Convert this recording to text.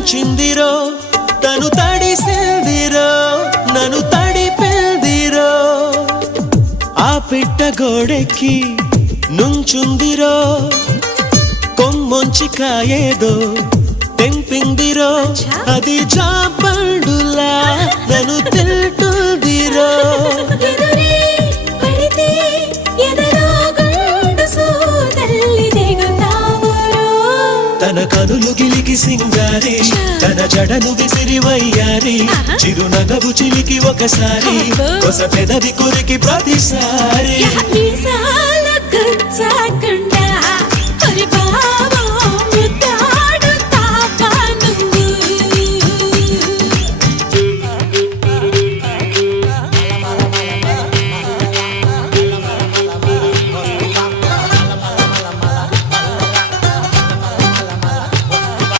ముంచిందిరో తను తడిసిందిరో నన్ను తడిపిందిరో ఆ పిట్ట గోడెక్కి నుంచుందిరో కొమ్మొంచి కాయేదో తెంపిందిరో అది చాపండులా నన్ను తింటుందిరో తన కనులు గిలికి సింగారి తన జడను విసిరి వయ్యారి చిరునగవు చిలికి ఒకసారి కొస పెదవి కొరికి ప్రతిసారి